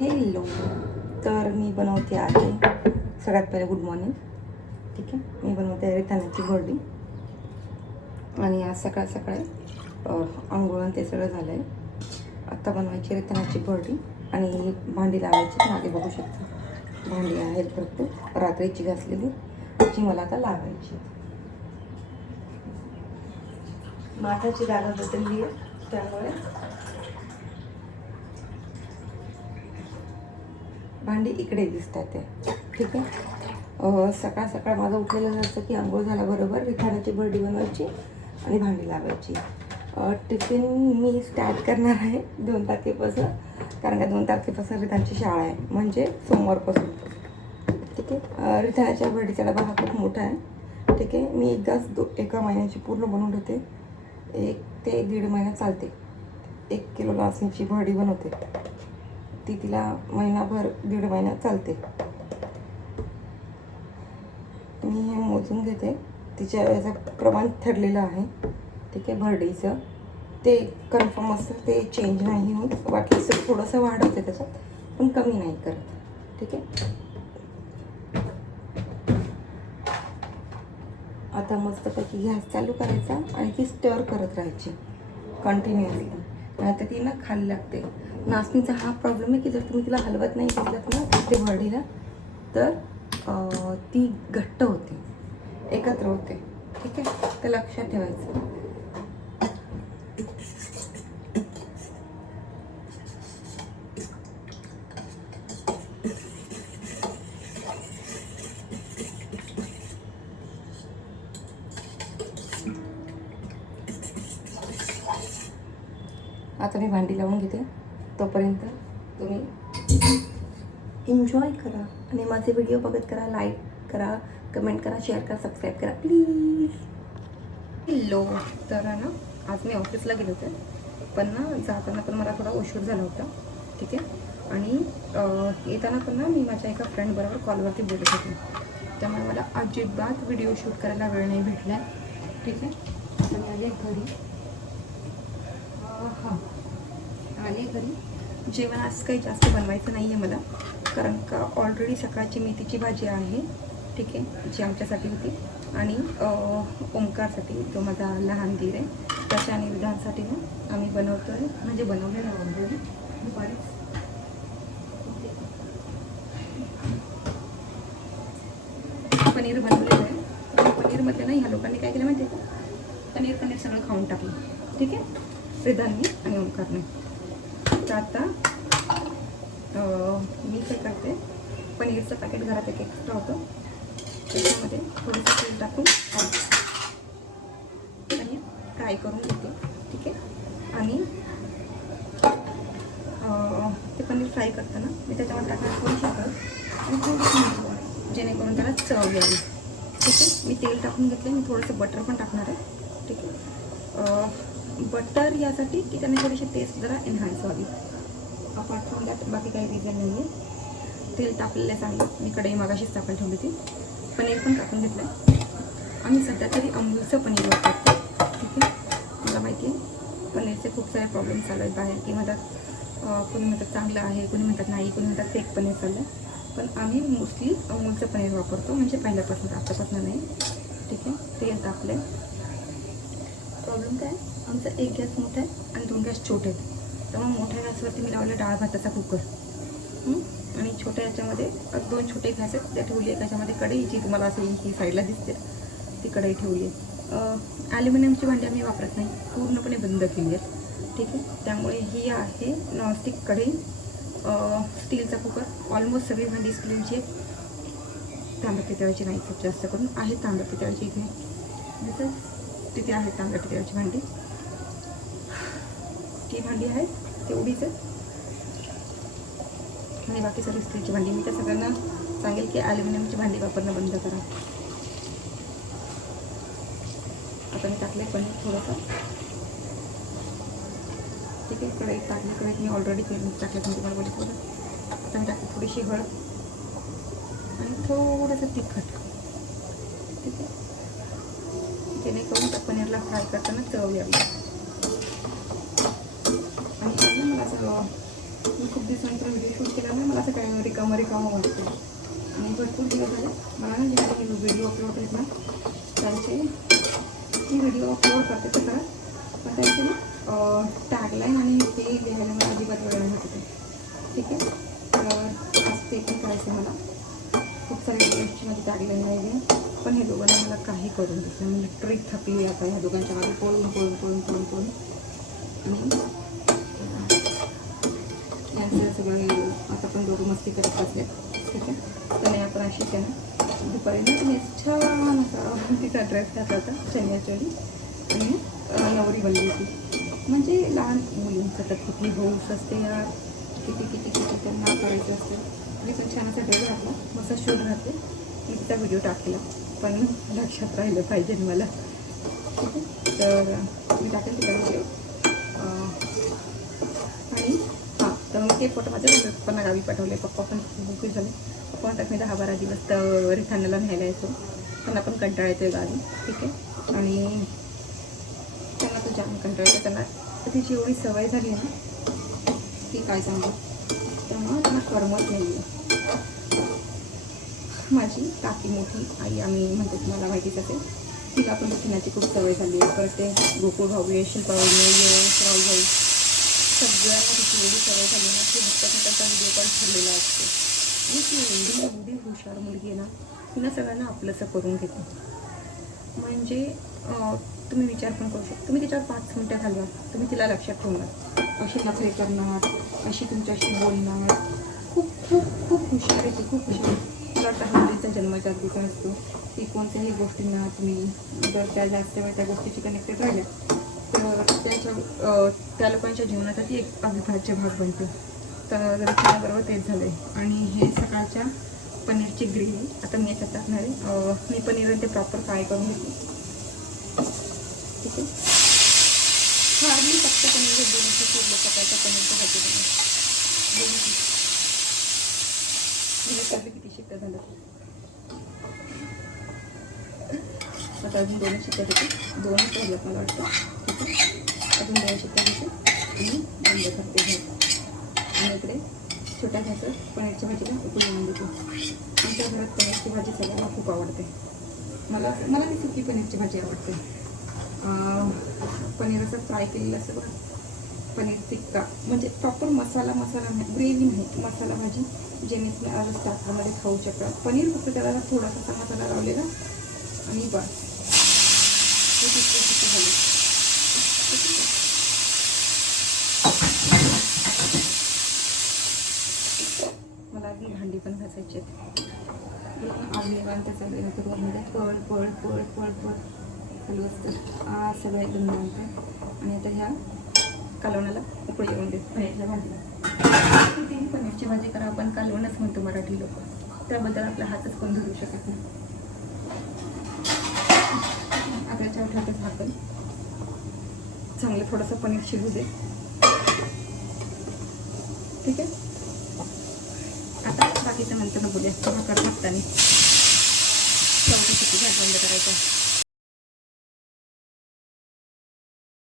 Hello. तर मी बनवते आहे सगळ्यात पहिले गुड मॉर्निंग. ठीक आहे, मी बनवते आहे रिताण्याची भरडी. आणि आज सकाळ सकाळी आंघोळ ते सगळं झालं आहे. आत्ता बनवायची रिताण्याची भरडी आणि भांडी लावायची. मागे बघू शकता भांडी आहेत भरपूर रात्रीची घासलेली, जी मला आता लावायची. माठाची जागा बदलली आहे, त्यामुळे भांडी इकडे दिसतात ते. ठीक आहे, सकाळ सकाळ माझं उठलेलं असतं की आंघोळ झाल्याबरोबर रिखाण्याची भरडी बनवायची आणि भांडी लावायची. टिफिन मी स्टार्ट करणार आहे 2 तारखेपासून, कारण का 2 तारखेपासून रिठाण्याची शाळा आहे, म्हणजे सोमवारपासून. ठीक आहे, रिठाण्याच्या भरडीचा डबा हा खूप मोठा आहे. ठीक आहे, मी एकदाच एका महिन्याची पूर्ण बनवून ठेवते. 1 ते 1.5 महिना चालते. 1 किलो नाचणीची भरडी बनवते, ती तिला महिनाभर 1.5 महिन्यात चालते. मी हे मोजून घेते, तिच्या याचं प्रमाण ठरलेलं आहे. ठीक आहे, भरडीचं ते कन्फर्म असतं, ते चेंज नाही होत. वाटलं तर थोडंसं वाढवते त्याच्यात, पण कमी नाही करत. ठीक आहे, आता मस्तपैकी गॅस चालू करायचा आणि ती स्टर करत राहायची कंटिन्युअसली, नाहीतर ती ना खाली लागते. नाचणीचा हा प्रॉब्लेम आहे की जर तुम्ही तिला हलवत नाही घेतलात ना ते भरडीला, तर ती घट्ट होते, एकत्र होते. ठीक आहे, तर लक्षात ठेवायचं. आता मी भांडी लावून घेते, तोपर्यंत तुम्ही एन्जॉय करा आणि माझे व्हिडिओ बघत करा, लाईक करा, कमेंट करा, शेअर करा, सबस्क्राईब करा प्लीज. हॅलो. तर ना आज मी ऑफिसला गेले होते, पण ना जाताना पण मला थोडा उशीर झाला होता. ठीक आहे, आणि येताना पण ना मी माझ्या एका फ्रेंडबरोबर कॉलवरती बोलत होते, त्यामुळे मला अजिबात व्हिडिओ शूट करायला वेळ नाही भेटला. ठीक आहे, तर मी आले घरी. हां, आले घरी. जेवण आज काही जास्त बनवायचं नाही आहे मला, कारण का ऑलरेडी सकाळची मेथीची भाजी आहे. ठीक आहे, जी आमच्यासाठी होती, आणि ओंकारसाठी, जो माझा लहान दीर आहे, त्याच्या निर्धारासाठी ना आम्ही बनवतो आहे, म्हणजे बनवलेलं आहे ऑलरेडी दुपारी. पनीर बनवलेलं आहे. पनीरमध्ये ना ह्या लोकांनी काय केलं माहिती आहे का, पनीर सगळं खाऊन टाकलं. ठीक आहे, रिधाननी आणि ओंकारने. तर आता मी काय करते, पनीरचं पॅकेट घरात एक एक्स्ट्रा होतं, त्याच्यामध्ये थोडंसं तेल टाकून पनीर फ्राय करून घेते. ठीक आहे, आणि ते पनीर फ्राय करताना मी त्याच्यावर टाकणार थोडीशी हळद आणि थोडीशी मीठ, जेणेकरून त्याला चव यावी. ठीक आहे, मी तेल टाकून घेतले, मी थोडंसं बटर पण टाकणार आहे. ठीक आहे, बटर यासाठी की त्याने थोडीशी टेस्ट जरा एनहान्स व्हावी. अपार्ट फ्रॉम दॅट बाकी काही रिझन नाही आहे. तेल तापलेलं चांगलं, मी कढई मागाशीच टाकायला ठेवली होती. पनीर पण टाकून घेतलं आहे. आम्ही सध्या तरी अमूलचं पनीर वापरतो. ठीक आहे, मला माहिती आहे पनीरचे खूप सारे प्रॉब्लेम चालू आहेत बाहेर, की म्हणतात कोणी म्हणतात चांगलं आहे, कोणी म्हणतात नाही, कोणी म्हणतात फेक पनीर चाललं आहे. पण आम्ही मोस्टली अमूलचं पनीर वापरतो, म्हणजे पहिल्यापासून, आत्तापासून नाही. ठीक आहे, तेल तापलं. प्रॉब्लेम काय, आमचा एक गॅस मोठा आहे आणि 2 गॅस छोटे आहेत. त्यामुळे मोठ्या गॅसवरती मी लावलं डाळ भाताचा कुकर, आणि छोट्या याच्यामध्ये 2 छोटे गॅस आहेत, त्या ठेवली आहे. त्याच्यामध्ये कढई, जी तुम्हाला असं ही साईडला दिसते, ती कढई ठेवली आहे. ॲल्युमिनियमची भांडी आम्ही वापरत नाही, पूर्णपणे बंद केली आहेत. ठीक आहे, त्यामुळे ही आहे नॉनस्टिक कढई. स्टीलचा कुकर, ऑलमोस्ट सगळी भांडी स्टीलची आहे, तांब्या पितळाची नाही खूप जास्त करून आहे. तांब्या पितळाची इथे जसं तिथे आहे तांब्या पितळाची भांडी, ती भांडी आहे तेवढीच आहे. आणि बाकी सगळी स्टीलची भांडी. मी त्या सगळ्यांना सांगेल की ॲल्युमिनियमची भांडी वापरणं बंद करा. आता मी टाकले पनीर थोडंसं. ठीक आहे, कढईत टाकले, कढईत मी ऑलरेडी तेल टाकलं तुम्हाला बघितलं. आता मी टाकली थोडीशी हळद आणि थोडंसं तिखट. ठीक आहे, जेणेकरून त्या पनीरला फ्राय करताना चव यावी. आणि मला असं मी खूप दिवसानंतर व्हिडिओ शूट केला असं काय रिकामं वाटतं. आणि भरपूर दिवस झाले मला ना जे व्हिडिओ अपलोड करत ना त्यांचे मी व्हिडिओ अपलोड करते तर करा, पण त्यांचे ना टॅगलाईन आणि हे लिहायला मला अजिबात वेळ नाही होते. ठीक आहे, तर आज ते पण करायचं मला. खूप सारे व्हिडिओची माझी टॅगलाईन राहिली, पण हे दोघांना मला काही करून दिसलं. मी लिटरली थकली आता ह्या दोघांच्या मागे पळून आणि यांचं सगळं आता पण दोघं मस्ती करत बसले. ठीक आहे, तर आपण अशीच आहे ना दुपारी ना तिने छान असा तिचा ड्रेस घातला होता चनियाचोली आणि नवरी बनली होती. म्हणजे लहान मुलींचं तर किती हौस असते यार, किती त्यांना करायचं असते. मी पण छान असा ड्रेस घातला, मस्त शूट घातले, मी तिचा व्हिडिओ टाकला, पण लक्षात राहिलं पाहिजे मला. ठीक आहे, तर मी टाकेल तिचा व्हिडिओ. आणि हां, तर मी ते फोटो माझ्या पप्पांना गावी पाठवले. पप्पा पण खूप खुश झाले. पप्पा म्हणतात मी 10-12 दिवस तर रिठाण्याला न्यायला यायचो, त्यांना पण कंटाळा येतो गावी. ठीक आहे, आणि त्यांना तो जाम कंटाळा येतो. त्यांना तिची एवढी सवय झाली आहे ना की काय सांगू, त्यामुळं त्यांना करमत नाही आहे. माझी काकी मोठी आई आम्ही म्हणतो तुम्हाला माहितीच असेल, तिला पण फिरण्याची खूप सवय झाली आहे. परत ते गोकुळ भाऊ आहे, शिल्पा भाऊ राहुल भाऊ, सगळ्यांना तिची एवढी सवय झाली ना की हप्त्याचा व्हिडिओ कॉल ठरलेला असतो. आणि ती एवढी हुशार मुलगी आहे ना, तिनं सगळ्यांना आपलंसं करून घेते. म्हणजे तुम्ही विचार पण करू शकता, तुम्ही तिच्यावर 5 मिनटं घालवा, तुम्ही तिला लक्षात ठेवणार, अशी नखरे करणार, अशी तुमच्याशी बोलणार. खूप खूप खूप हुशार आहे ती, खूप हुशार. मला वाटतं हा मुलीचा जन्मजागृती असतो की कोणत्याही गोष्टींना तुम्ही जर त्या जास्त वेळ त्या गोष्टीची कनेक्टेड राहिल्या तर त्या लोकांच्या जीवनाचा ती एक अविभाज्य भाग बनतो. तर त्याबरोबर तेच झालं आहे. आणि हे सकाळच्या पनीरची ग्रेव्ही आता मी याच्यात टाकणार आहे. मी पनीर ते प्रॉपर फ्राय करून घेतली. ठीक आहे, हार्डली फक्त पनीर 200 सोडलं सकाळच्या पनीरच्या भाजी किती शिट्ट्या झालं आता अजून 2 शिट्ट्या देते, 2च राहिल्यात मला वाटतं. ठीक आहे, अजून 2 शिट्ट्या देते आणि बंद करते घ्यायचं. आणि इकडे छोट्या घ्यायचं पनीरची भाजीला उकळी आणून देते. आमच्या घरात पनीरची भाजी सगळ्यांना खूप आवडते. मला ती सुकी पनीरची भाजी आवडते. पनीर असं फ्राय केलेलं असं बघा, पनीर टिक्का म्हणजे प्रॉपर मसाला नाही, ग्रेव्ही नाही, मसाला भाजी जे मी आज स्टार्टरमध्ये खाऊ शकता. पनीर फक्त त्याला थोडासा मसाला लावलेला आणि बस झाली. मला आधी भांडी पण घासायची आहेत. आज निवांत चालू आहे रूममध्ये, पळ चालू असतं. आज सगळं एकदम निवांत आहे. आणि आता ह्या कालवणाला उकळी येऊन देत पनीरच्या भाजीला. कितीही पनीरची भाजी करा, आपण कालवणच म्हणतो मराठी लोक, त्याबद्दल आपला हातच कोण धरू शकत नाही. आता याच्यावर ठेवते झाकण, चांगलं थोडंसं पनीर शिजू दे. ठीक आहे, आता बाकीचं नंतर बोलूया. भाकर टाकताना 4 शिट्टी बंद करायचं.